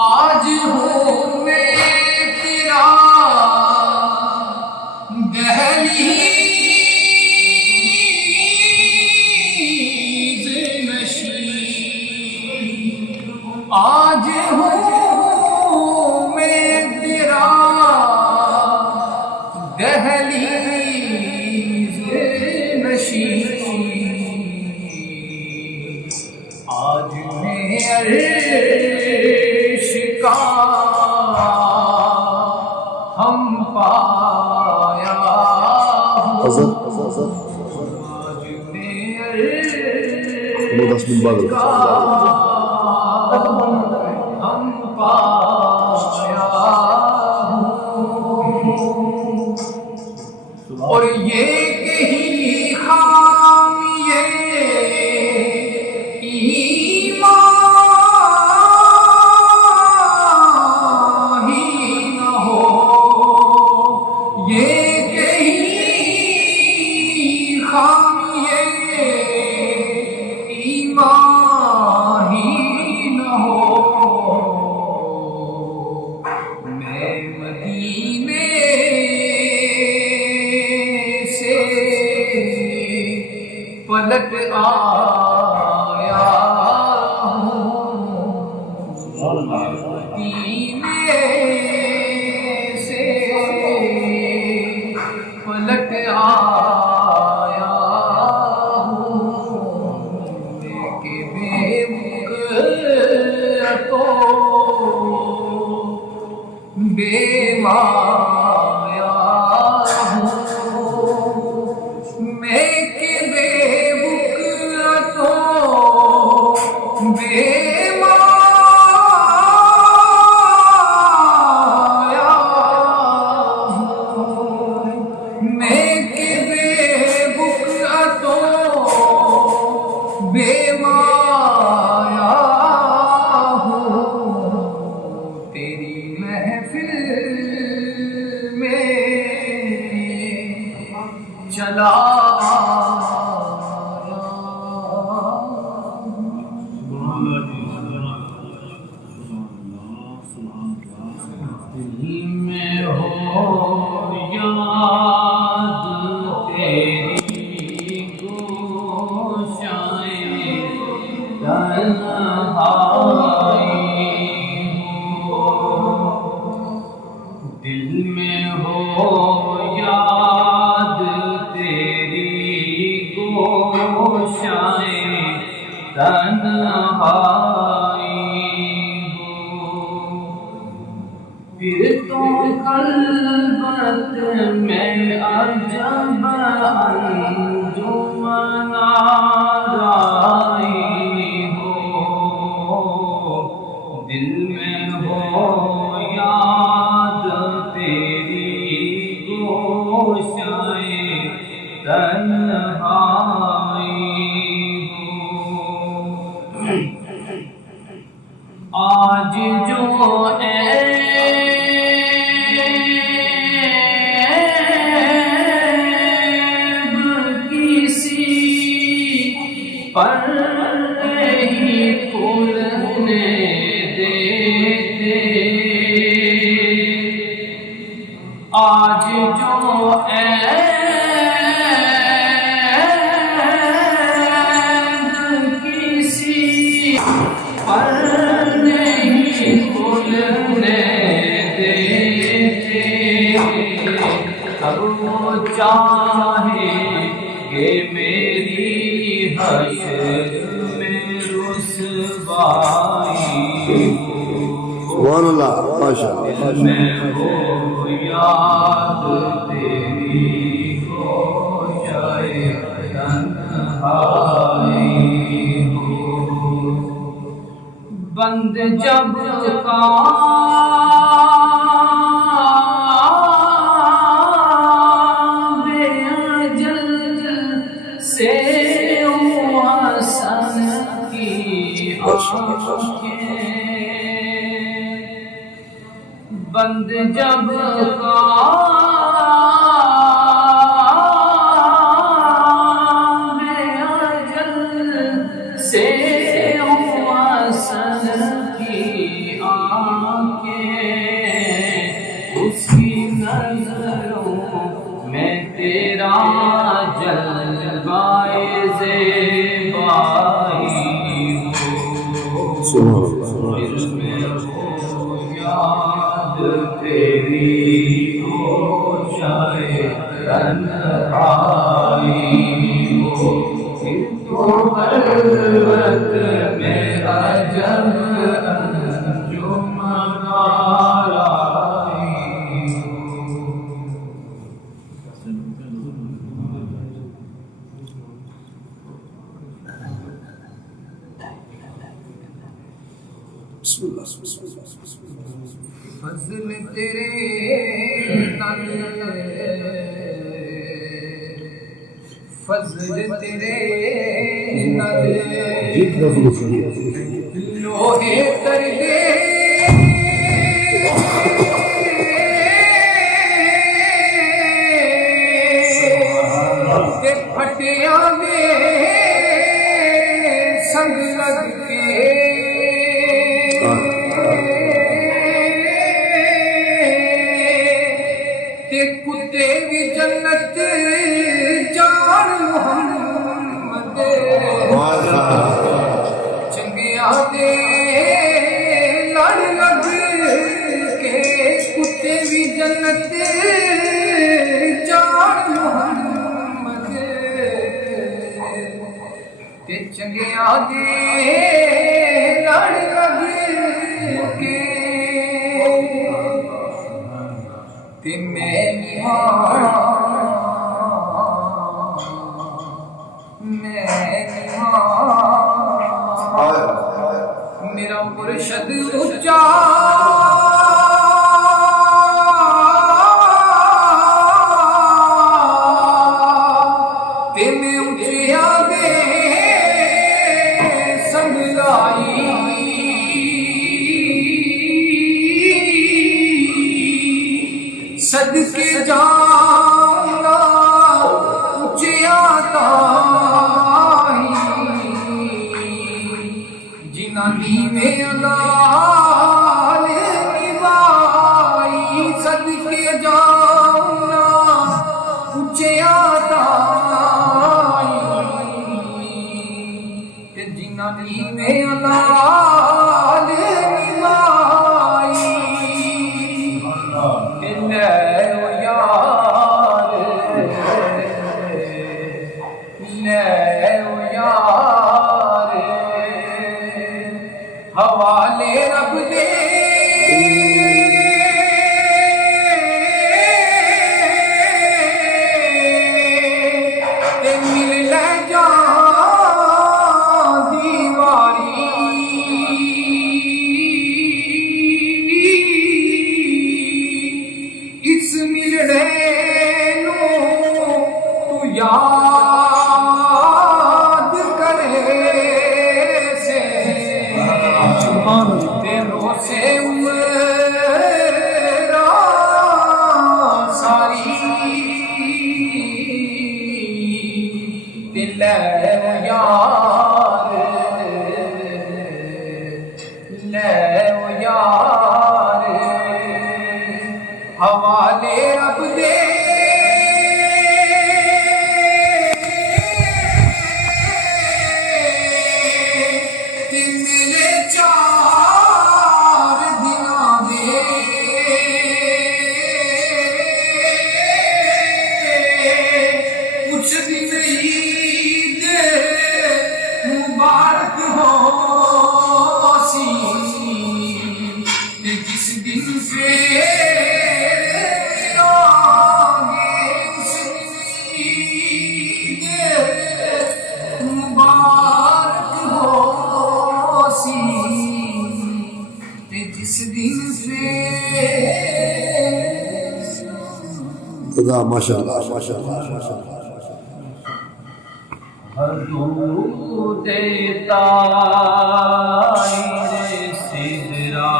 आज हूँ मैं तेरा दहलीज़ नशीं। आज हूँ मैं तेरा दहलीज़ नशीं। आज मैं अर्श का हम पाया हूँ। आज मैं अर्श का हम पाया हूँ। और ये कहीं खामिये पलट आया हूँ। मदीने से पलट आया हूँ। लेके बेमुकतो बेमाया हूँ। मैं के बेमुकतो बेमाया हूँ। मैं के बेमुकतो बेमाया हूँ। तेरी महफिल में चला दिल में हो याद तेरी गोशाएं तन्हाई हो। दिल में हो याद तेरी गोशाएं तन्हाई हो। फिर तो खलवत में अजब अंजुमन आई हो। दिल में हो याद तेरी गोशाएं तन्हाई हो। आज जो पर नहीं खुलने देते। आज जो किसी पर नहीं खुलने देते। अब वो चाहे कि मेरी हश्र में रुसवाई हो। मैं हो याद तेरी गोशाएं तन्हाई हो। बंद जब से हसन की आँखें बंद जब से हसन की के उसकी नजरों में तेरा जलवाए ज़ेबाई हो। याद तेरी हो जाए तन्हाई हो, तो खलवत में अजब अंजुम गाई हो। फज़ल तेरे फज़ल तेरे लोहे कर दे ते फटिया दे संग लग के ते कुत्ते भी जन्नत जान मुहम्मद चंगिया दे लड़ लग के कुत्ते भी जन्नत जान मुहम्मद ते चंगिया दे लड़ लग के ते मैं मेरा मुर्शद ऊंचा ते मैं ऊंचिया दे संग लाई सदके जाना ऊंचिया ताई जिनानी में अलाल निभाई सदके जाना ऊंचिया ताई जिनानी में अलाल निभाई हवाले रब दे ते मिल ले जा दीवारी इस मिलने नो तू याद करे से तेरों से उमरा सारी दिल यार ले यार हवाले रब दे मुबारक हो जिस दिन से मुबारक हो जिस दिन से खुदा माशाअल्लाह माशाअल्लाह माशाअल्लाह देता सिदरा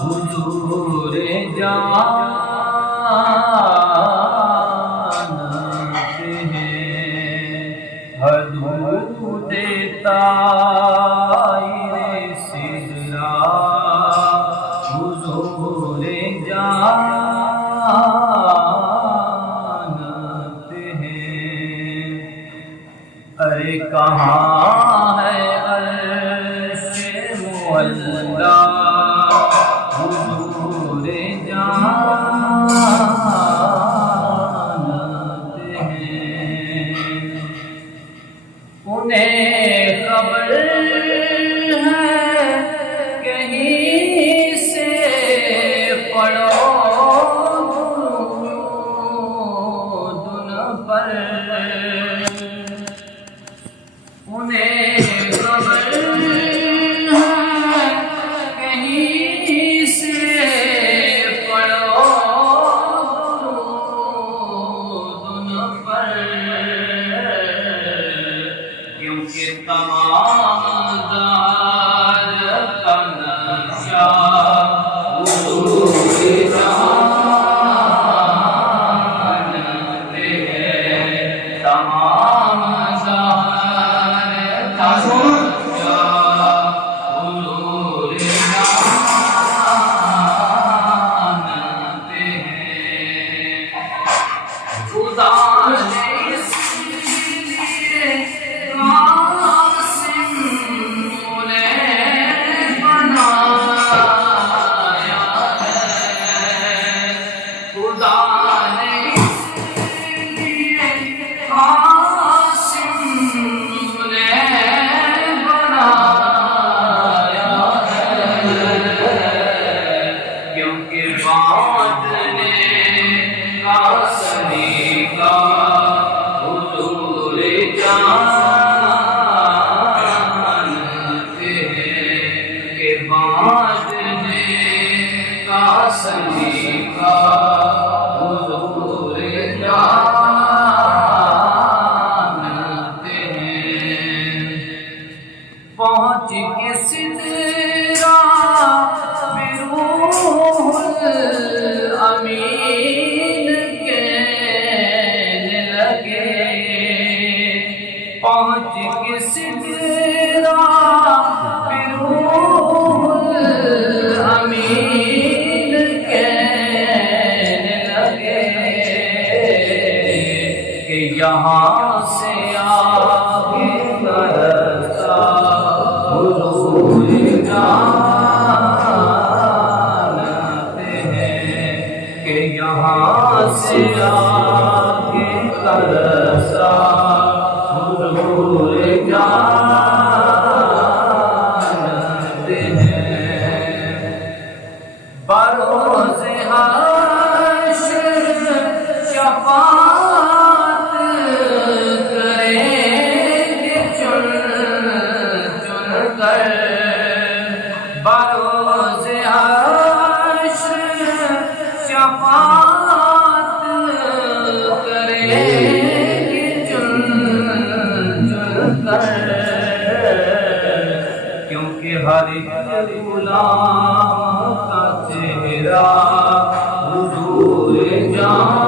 हुजूर जानते हैं हदू देता सिदरा हुजूर जानते हैं। अरे कहाँ है अर्श मुअल्ला हुजूर जानते हैं। उन्हें खबर है कहीं से पढ़ो दुन पर। उन्हें खबर है कहीं से पढ़ो दुन पर। क्योंकि तमाम दार का नक्शा हुजूर जानते हैं। तमाम दार का नक्शा हुजूर जानते हैं। खुदा ने इसलिए कासिम उन्हें बनाया है। खुदा ने इसलिए कासिम उन्हें बनाया है। क्योंकि बांटने का सलीका हुजूर जानते हैं। कि बांटने का सलीका हुजूर जानते हैं। पहुँच के सिदरा बिरूहुल अमीन कहने लगे। पहुँच के सिदरा बिरूहुल अमीन कहने लगे। कि यहाँ से आगे का रास्ता हुजूर जानते हैं। कि यहाँ से आगे का रास्ता हुजूर जानते हैं। बरोज़े हश्र शफ़ाअत करेंगे चुन चुन कर। बरोज़े हश्र शफ़ाअत करेंगे चुन चुन कर। क्योंकि हर एक गुलाम का चेहरा हुजूर जान